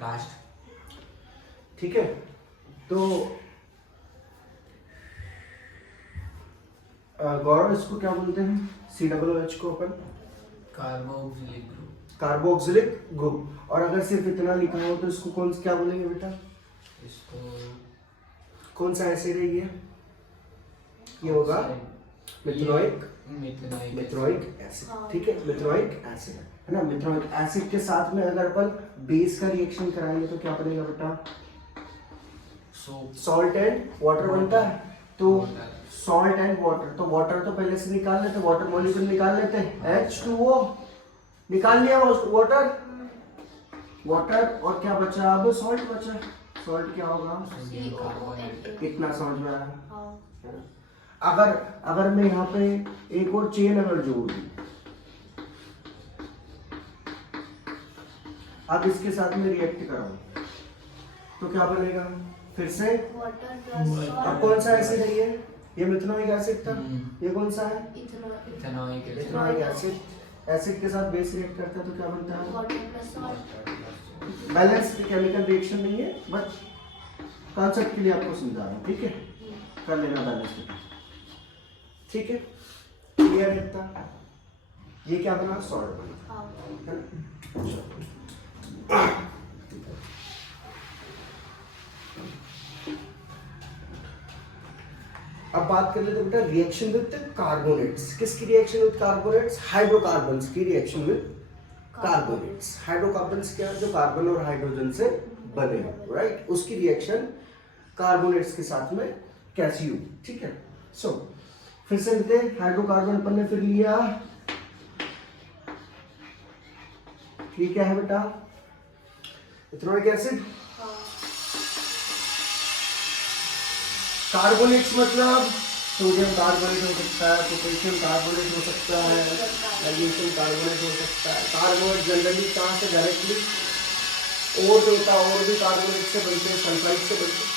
Cast. ठीक है, तो गौरव इसको क्या बोलते हैं? COOH को अपन कार्बोक्सिलिक ग्रुप। Carboxylic group. और अगर सिर्फ इतना लिखा हो तो इसको कौन क्या बोलेंगे बेटा? इसको कौन सा एसिड है ये होगा मिथेनोइक एसिड। ठीक है, मिथेनोइक एसिड है ना। मिथेनोइक एसिड के साथ में अगर अपन बेस का रिएक्शन कराएंगे तो क्या बनेगा बेटा? सॉल्ट एंड वाटर बनता है। तो सॉल्ट एंड वाटर, तो वाटर तो पहले से निकाल लेते, वाटर मॉलिक्यूल निकाल लेते हैं, H2O निकाल लिया, वाटर और क्या बचा? अब सॉल्ट बचा। सॉल्ट क्या होगा? कितना समझ में आया? अगर मैं यहाँ पे एक और चेन अगर जोड़ दूं, अब इसके साथ में रिएक्ट कराऊं तो क्या बनेगा? फिर से अब कौन सा एसिड है ये मिथेनोइक एसिड था। ये कौन सा है? Ethanoic acid. एसिड के साथ बेस रिएक्ट करता है तो क्या बनता है? बैलेंस केमिकल रिएक्शन नहीं है, बट कॉन्सेप्ट के लिए आपको समझा रहा हूँ। ठीक है, कर लेना बैलेंस। ठीक है, क्लियर है इतना? ये क्या बना? सॉल्ट बना। अब बात कर लेते हैं बेटा रिएक्शन विद कार्बोनेट्स। किसकी रिएक्शन विद कार्बोनेट्स? हाइड्रोकार्बन्स की रिएक्शन विद कार्बोनेट्स। हाइड्रोकार्बन्स क्या है? जो कार्बन और हाइड्रोजन से बने हैं, राइट? उसकी रिएक्शन कार्बोनेट्स के साथ में कैसी होगी? ठीक है, सो फिर से लेते हैं। हाइड्रोकार्बन अपन ने फिर लिया, ये क्या है बेटा? Ethanoic acid. कार्बोनेट्स मतलब सोडियम कार्बोनेट हो सकता है, पोटेशियम कार्बोनेट हो सकता है, मैग्नीशियम कार्बोनेट हो सकता है। कार्बोनेट जनरली कहाँ से? डायरेक्टली और जो होता है और भी कार्बोनेट से बनते हैं, सल्फाइड से बनते हैं।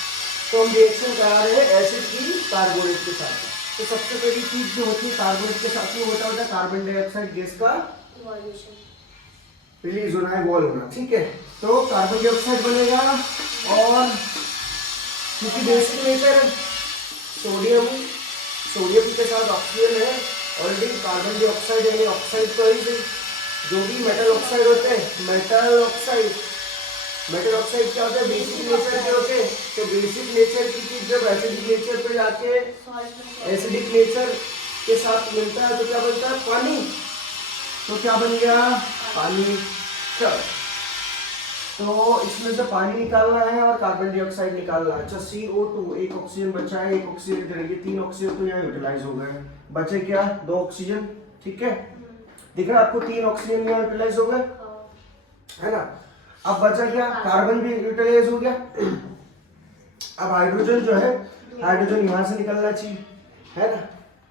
तो हम रिएक्शन करा रहे हैं एसिड की कार्बोनेट के साथ। तो सबसे पहली चीज जो होती है कार्बोनेट के साथ में होता है कार्बन डाइऑक्साइड गैस का रिलीज होना है, वॉल होना। ठीक है, तो कार्बन डाइऑक्साइड बनेगा और क्योंकि बेसिक नेचर सोडियम के साथ ऑक्सीजन है ऑलरेडी, कार्बन डाइऑक्साइड यानी ऑक्साइड तो ही जो भी मेटल ऑक्साइड होते हैं, मेटल ऑक्साइड क्या होता है? बेसिक नेचर के होते हैं। तो बेसिक नेचर की चीज जब एसिडिक नेचर पे जाके एसिडिक नेचर के साथ मिलता है तो क्या बनता है? पानी। तो क्या बन गया? पानी। तो इसमें से पानी निकालना है और कार्बन डाइऑक्साइड निकालना है। अच्छा, CO2, एक ऑक्सीजन बचा है, एक ऑक्सीजन करेंगे, 3 ऑक्सीजन तो यहाँ यूटिलाइज हो गए, बचे क्या? 2 ऑक्सीजन। ठीक है, दिख रहा है आपको? 3 ऑक्सीजन यहाँ यूटिलाइज हो गए, है ना। अब बचा क्या? कार्बन भी यूटिलाइज हो गया। अब हाइड्रोजन जो है, हाइड्रोजन यहाँ से निकलना चाहिए, है ना।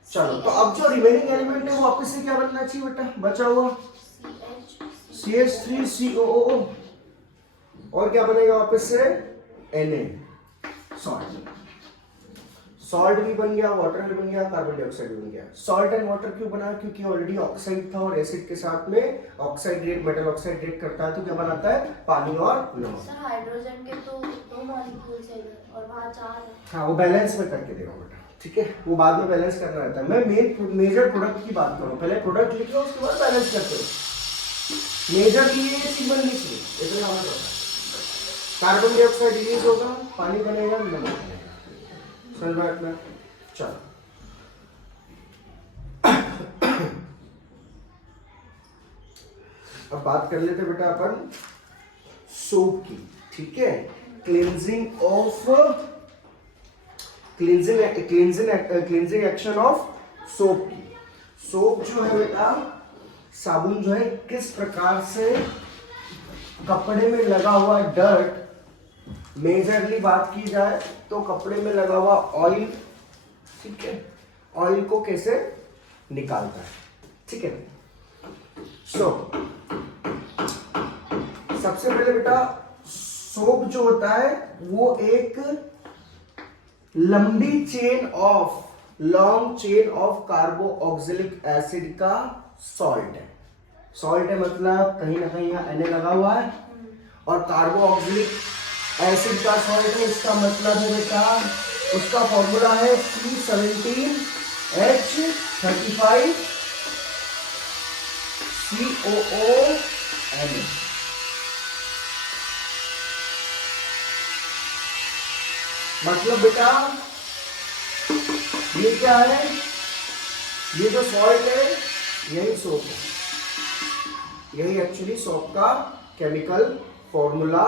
चलो, तो अब जो रिमेनिंग एलिमेंट है वो वापस से क्या बनना चाहिए बेटा? बचा हुआ CH3COO और क्या बनेगा वापस से? Na, सॉल्ट भी बन गया, वाटर भी बन गया, कार्बन डाइऑक्साइड भी बन गया। सॉल्ट एंड वाटर क्यों बना? क्योंकि ऑलरेडी ऑक्साइड था और एसिड के साथ में oxide react, metal oxide react करता है तो क्या बनाता है? पानी और नमक। सर हाइड्रोजन के तो 2 मॉलिक्यूल्स हैं और वहां 4 है। हाँ, वो बैलेंस में करके देगा बेटा। ठीक है, वो बाद में बैलेंस करना रहता है। मैं मेजर प्रोडक्ट की बात करूँ, पहले प्रोडक्ट लिख लो उसके बाद बैलेंस करते हो। मेजर के लिए ये चीज बननी चाहिए, इतना हमें पता है। कार्बन डाइऑक्साइड रिलीज होगा, पानी बनेगा, नमक बनेगा। समझ में आया? चलो, अब बात कर लेते बेटा अपन सोप की। ठीक है, क्लींजिंग एक्शन ऑफ सोप की। सोप जो है बेटा, साबुन जो है, किस प्रकार से कपड़े में लगा हुआ डर्ट, मेजरली बात की जाए तो कपड़े में लगा हुआ ऑयल, ठीक है, ऑयल को कैसे निकालता है। ठीक है, सबसे पहले बेटा सोप जो होता है वो एक long chain of carboxylic acid का सॉल्ट है। सॉल्ट है मतलब कहीं ना कहीं यहाँ Na लगा हुआ है और कार्बोक्सिलिक एसिड का सॉल्ट है, इसका मतलब है बेटा उसका फॉर्मूला है C17H35 COON। मतलब बेटा ये क्या है, ये जो सॉल्ट है यही सोप है, यही एक्चुअली सोप का केमिकल फॉर्मूला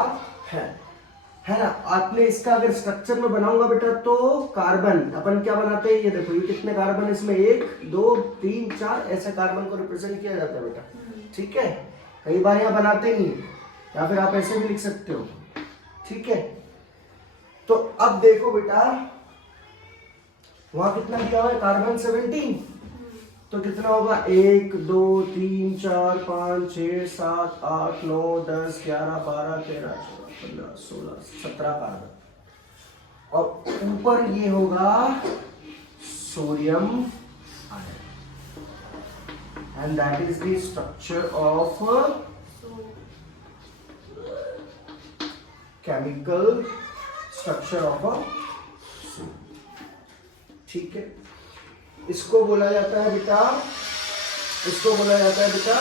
है ना। आपने इसका अगर स्ट्रक्चर में बनाऊंगा बेटा तो कार्बन अपन क्या बनाते हैं, ये देखो ये कितने कार्बन इसमें 1 2 3 4 ऐसे कार्बन को रिप्रेजेंट किया जाता है बेटा, ठीक है। कई बार यहाँ बनाते नहीं है, या फिर आप ऐसे भी लिख सकते हो, ठीक है। तो अब देखो बेटा वहां कितना दिया हुआ है कार्बन 17, तो कितना होगा 1 2 3 4 5 6 7 8 9 10 11 12 13 14 15 16 17 कार्बन, और ऊपर ये होगा sodium ion, and that is the structure of chemical structure of a soap, ठीक है। इसको बोला जाता है बेटा, इसको बोला जाता है बेटा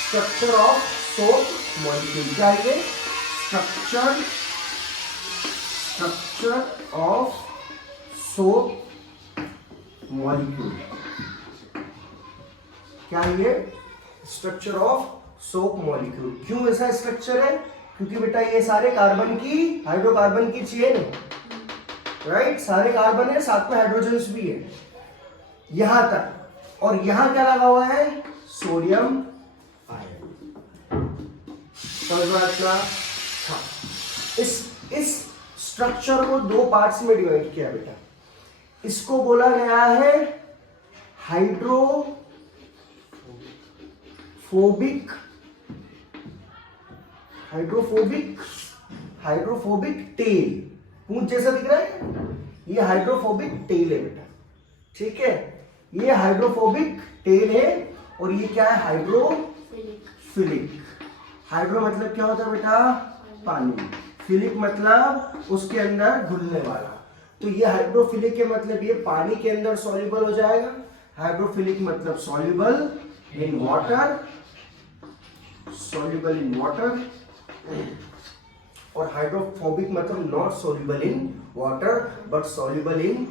स्ट्रक्चर ऑफ सोप मॉलिक्यूल। क्या ये स्ट्रक्चर ऑफ सोप मॉलिक्यूल, क्या ये स्ट्रक्चर ऑफ सोप मॉलिक्यूल। क्यों ऐसा स्ट्रक्चर है, क्योंकि बेटा ये सारे कार्बन की हाइड्रोकार्बन की चेन है, राइट, सारे कार्बन है, साथ में हाइड्रोजन्स भी है यहां तक, और यहां क्या लगा हुआ है सोडियम आयन, समझ में आता। हाँ, इस स्ट्रक्चर को 2 पार्ट्स में डिवाइड किया बेटा, इसको बोला गया है हाइड्रोफोबिक टेल, पूंछ जैसा दिख रहा है, ये हाइड्रोफोबिक टेल है बेटा, ठीक है। ये हाइड्रोफोबिक टेल है, और ये क्या है हाइड्रोफिलिक। हाइड्रो मतलब क्या होता है बेटा पानी, फिलिक मतलब उसके अंदर घुलने वाला, तो ये हाइड्रोफिलिक के मतलब ये पानी के अंदर सॉल्युबल हो जाएगा, हाइड्रोफिलिक मतलब सॉल्युबल इन वाटर, और हाइड्रोफोबिक मतलब not soluble in water but soluble in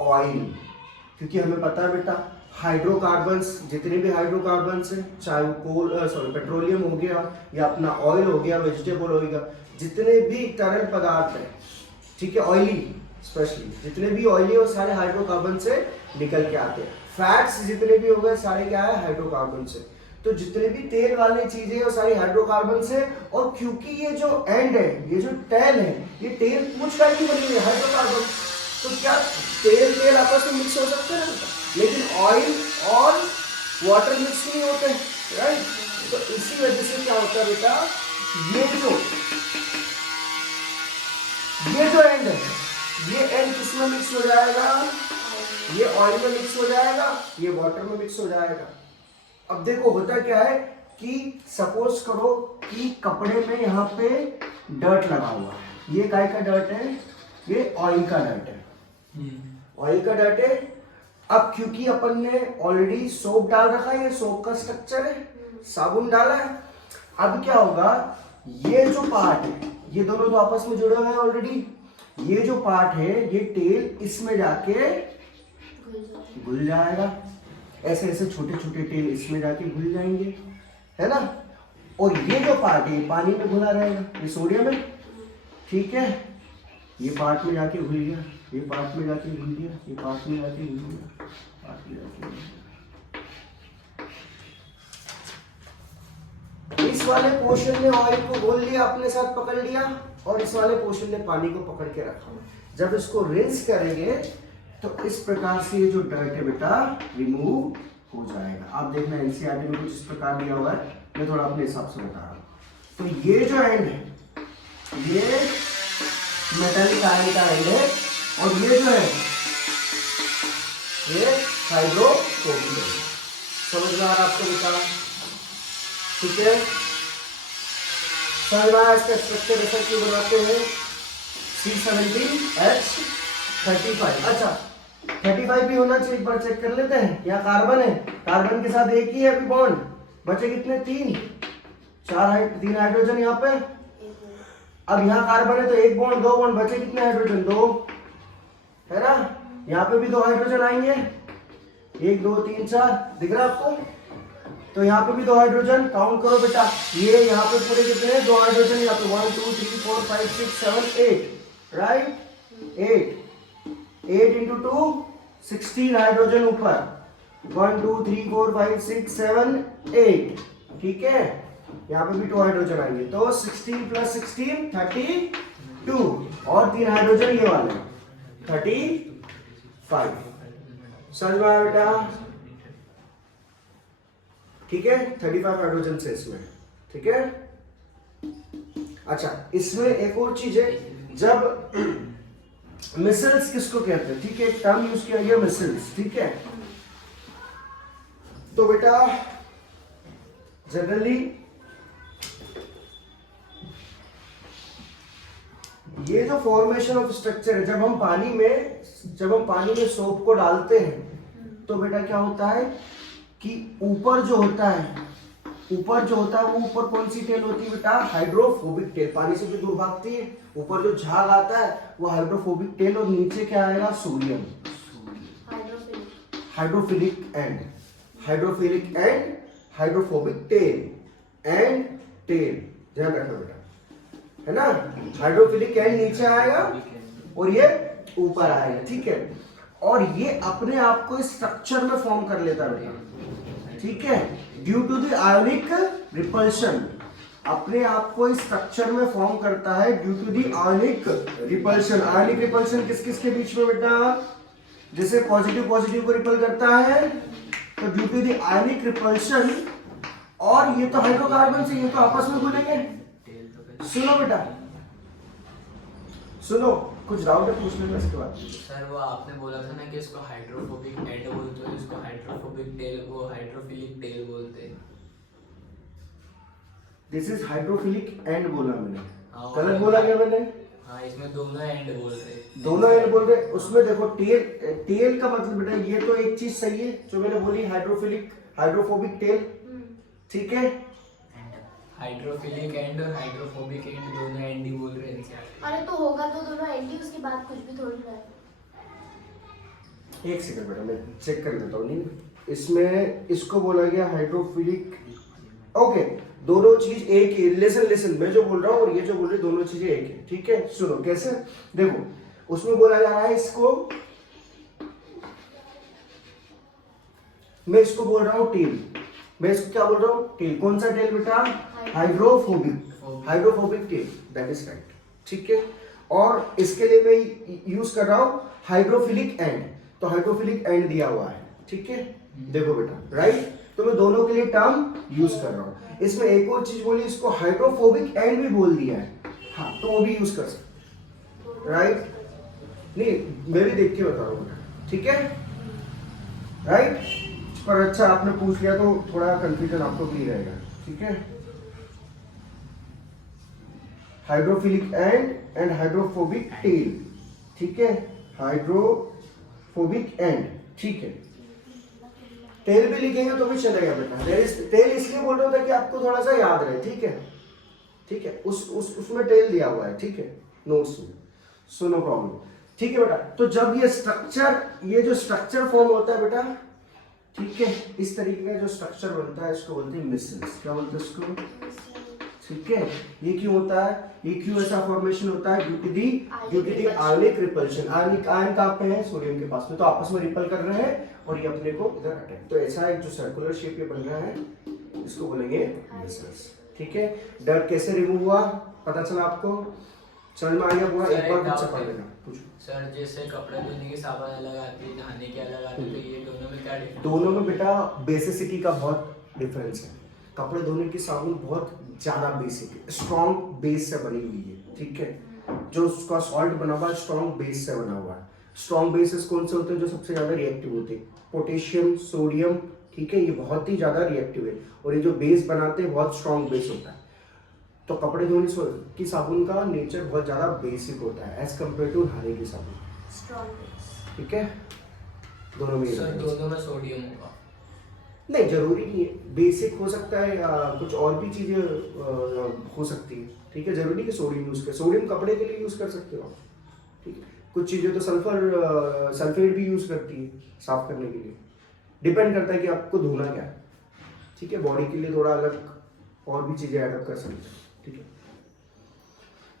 oil, क्योंकि हमें पता है बेटा हाइड्रोकार्बन्स, जितने भी हाइड्रोकार्बन्स हैं, चाहे वो पेट्रोलियम हो गया या अपना ऑयल हो गया, वेजिटेबल हो गया, जितने भी तरल पदार्थ हैं, ठीक है, ऑयली स्पेशली जितने भी ऑयली वो सारे हाइड्रोकार्बन से निकल के आते हैं। फैट्स जितने भी हो गए सारे क्या है हाइड्रोकार्बन से, तो जितने भी तेल वाली चीजें वो सारी हाइड्रोकार्बन से, और क्योंकि ये जो एंड है, ये जो टेल है, ये टेल पूछ का ही बनी है हाइड्रोकार्बन, तो क्या तेल आपस में मिक्स हो सकते हैं, लेकिन ऑयल और वाटर मिक्स नहीं होते, राइट। तो इसी वजह से क्या होता है बेटा, ये जो एंड है, ये एंड किसमें मिक्स हो जाएगा, ये ऑयल में मिक्स हो जाएगा, ये वाटर में मिक्स हो जाएगा। अब देखो होता क्या है कि सपोज करो कि कपड़े में यहाँ पे डर्ट लगा हुआ है, ये काय का डर्ट है, ये ऑयल का डर्ट है, ऑयल का डर्ट है। अब क्योंकि अपन ने ऑलरेडी सोप डाल रखा है, ये सोप का स्ट्रक्चर है, साबुन डाला है, अब क्या होगा, ये जो पार्ट है, ये दोनों तो आपस में जुड़े हुए हैं ऑलरेडी, ये जो पार्ट है ये टेल इसमें जाके घुल जाएगा, ऐसे ऐसे छोटे छोटे टेल इसमें जाके घुल जाएंगे, है ना। और ये जो पार्ट है पानी में घुला रहेगा, ये सोडियम है, ठीक है, ये पार्ट में जाके घुल गया, ये पार्ट में जाके घुल गया, ये पार्ट में जाके घुल गया, पार्ट में जाके घुल गया। इस वाले पोर्शन ने ऑयल को घोल लिया, अपने साथ पकड़ लिया, और इस वाले पोर्शन ने पानी को पकड़ के रखा। जब इसको रिंस करेंगे तो इस प्रकार से ये जो डर्ट है बेटा रिमूव हो जाएगा। आप देखना एनसीईआरटी में कुछ इस प्रकार दिया हुआ है, मैं थोड़ा अपने हिसाब से बता रहा हूँ। तो ये जो एंड है ये मेटालिक आयन का एंड है, और ये जो है ये हाइड्रोफोबिक है। समझ में आ रहा आपको बेटा, ठीक है, समझ में आया इसका स्ट्रक्चर ऐसा क्यों बनाते हैं? C17H35। अच्छा 35 भी होना चाहिए, एक बार चेक कर लेते हैं। यहाँ कार्बन है, कार्बन के साथ एक ही है अभी बॉन्ड, बचे कितने? 3 हाइड्रोजन यहाँ पे। अब यहाँ कार्बन है तो एक बॉन्ड 2 बॉन्ड, बचे कितने हाइड्रोजन? 2 है ना। यहाँ पे भी 2 हाइड्रोजन आएंगे, 1 2 3 4, दिख रहा है आपको? तो यहाँ पे भी 2 हाइड्रोजन, काउंट करो बेटा। ये यहाँ पे पूरे कितने हैं? 2 हाइड्रोजन यहाँ पे 1 2 3 4 5 6 7 8, राइट? 8 into 2 16 हाइड्रोजन ऊपर, 1 2 3 4 5 6 7 8, ठीक है। यहाँ पे भी 2 हाइड्रोजन आएंगे, तो 16 + 16 32, और 3 हाइड्रोजन ये वाले 35। समझ में आया बेटा? ठीक है, 35 हाइड्रोजन से इसमें, ठीक है। अच्छा इसमें एक और चीज है, जब मिसल्स किसको कहते हैं? ठीक है, एक टर्म यूज किया गया मिसल्स, ठीक है। तो बेटा जनरली ये जो फॉर्मेशन ऑफ स्ट्रक्चर है, जब हम पानी में सोप को डालते हैं तो बेटा क्या होता है कि ऊपर जो होता है वो ऊपर कौन सी टेल होती है बेटा? हाइड्रोफोबिक टेल, पानी से भी दूर भागती है। ऊपर जो झाग आता है वो हाइड्रोफोबिक टेल, और नीचे क्या आएगा? Sodium, hydrophilic and hydrophobic tell, ध्यान रखना बेटा, है ना। हाइड्रोफिलिक एंड नीचे आएगा और ये ऊपर आएगा, ठीक है। और ये अपने आप को स्ट्रक्चर में फॉर्म कर लेता है बेटा, ठीक है, due to the ionic repulsion. अपने आप को स्ट्रक्चर में फॉर्म करता है due to the ionic repulsion. Ionic repulsion किस किस के बीच में बेटा? जैसे पॉजिटिव को रिपल करता है, तो due to the ionic repulsion. और ये तो हाइड्रोकार्बन से, ये तो आपस में घुलेंगे। सुनो बेटा, सुनो, कुछ डाउट है पूछने में इसके बाद? सर वो आपने बोला था ना कि इसको हाइड्रोफोबिक एंड बोलते हैं, इसको हाइड्रोफोबिक टेल, वो हाइड्रोफिलिक टेल बोलते हैं। दिस इज हाइड्रोफिलिक एंड बोला मैंने, गलत बोला क्या मैंने? हाँ, इसमें दोनों एंड बोल रहे, दोनों एंड बोल रहे। उसमें देखो टेल का मतलब बेटा, ये तो एक चीज सही है जो मैंने बोली, हाइड्रोफोबिक टेल, ठीक है। हाइड्रोफिलिक एंड और हाइड्रोफोबिक एंड दोनों एंड ही बोल रहे हैं। अरे तो होगा तो दोनों एंटी, उसके बाद कुछ भी थोड़ी ना है। एक सेकंड बेटा, मैं चेक कर लेता हूँ। नहीं, इसमें इसको बोला गया हाइड्रोफिलिक, ओके, दोनों चीज एक ही। लिसन, मैं जो बोल रहा हूँ और ये जो बोल रही, दोनों चीजें एक है, ठीक है। सुनो कैसे, देखो उसमें बोला जा रहा है इसको, मैं इसको बोल रहा हूँ टेल, मैं इसको क्या बोल रहा हूँ? टेल। कौन सा टेल बेटा? Hydrophobic tell, that is right, ठीक है। और इसके लिए मैं यूज कर रहा हूँ हाइड्रोफिलिक एंड, तो हाइड्रोफिलिक एंड दिया हुआ है, ठीक है। देखो बेटा, राइट, तो मैं दोनों के लिए टर्म यूज कर रहा हूँ। इसमें एक और चीज बोली, इसको हाइड्रोफोबिक एंड भी बोल दिया है, हाँ, तो वो भी यूज कर सकते, राइट। नहीं, मैं भी देख के बता रहा हूँ बेटा, ठीक है, राइट। पर अच्छा आपने पूछ लिया तो थोड़ा कंफ्यूजन आपको भी रहेगा, ठीक है। हाइड्रोफिलिक एंड हाइड्रोफोबिक टेल, ठीक है, हाइड्रोफोबिक एंड, ठीक है। टेल भी लिखेंगे तो भी चलेगा बेटा। टेल इसलिए बोल रहा था कि आपको थोड़ा सा याद रहे, ठीक है, ठीक है। उसमें टेल दिया हुआ है, ठीक है, नोट्स में, सो नो प्रॉब्लम, ठीक है बेटा। तो जब ये जो स्ट्रक्चर फॉर्म होता है बेटा, ठीक है, इस तरीके का जो स्ट्रक्चर बनता है इसको बोलते हैं मिसल्स। क्या बोलते हैं इसको? ठीक है। ये क्यों होता है? ये क्यों ऐसा फॉर्मेशन होता है? Due to the ionic repulsion. Ion कहाँ पे है? सोडियम के पास में, तो आपस में रिपल कर रहे हैं और ये अपने को इधर अटैक, तो ऐसा एक जो सर्कुलर शेप ये बन रहा है इसको बोलेंगे मिसल्स, ठीक है। डर कैसे रिमूव हुआ पता चला आपको? समझ में आ गया पूरा? एक बार कुछ पढ़ लेना। पूछो सर, जैसे कपड़े धोने की साबुन अलग आती है, नहाने की अलग आती है, तो ये दोनों में क्या डिफरेंस? दोनों में बेटा बेसिसिटी का बहुत डिफरेंस है। कपड़े धोने की साबुन बहुत ज्यादा बेसिक है, स्ट्रॉन्ग बेस से बनी हुई है, ठीक है। जो उसका सॉल्ट बना हुआ है स्ट्रॉन्ग बेस से बना हुआ है। स्ट्रॉन्ग बेसेस कौन से होते हैं? जो सबसे ज्यादा रिएक्टिव होते हैं, पोटेशियम, सोडियम, ठीक है, ये बहुत ही ज्यादा रिएक्टिव है और ये जो बेस बनाते हैं बहुत स्ट्रॉन्ग बेस होता है। तो कपड़े धोने की साबुन का नेचर बहुत ज़्यादा बेसिक होता है एज कम्पेयर टू नहाने की साबुन। स्ट्रॉन्ग। ठीक है, दोनों में सर दोनों में सोडियम होगा। नहीं, जरूरी नहीं है, बेसिक हो सकता है या कुछ और भी चीज़ें हो सकती है। ठीक है, जरूरी नहीं कि सोडियम यूज़ कर, सोडियम कपड़े के लिए यूज़ कर सकते हो आप। ठीक है, कुछ चीज़ें तो सल्फेट भी यूज़ करती है साफ करने के लिए, डिपेंड करता है कि आपको धोना क्या है। ठीक है, बॉडी के लिए थोड़ा अलग और भी चीज़ें ऐड कर सकते हैं। ठीक है,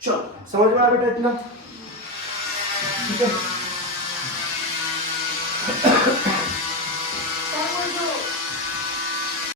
चलो समझ में आया बेटा इतना? ठीक है।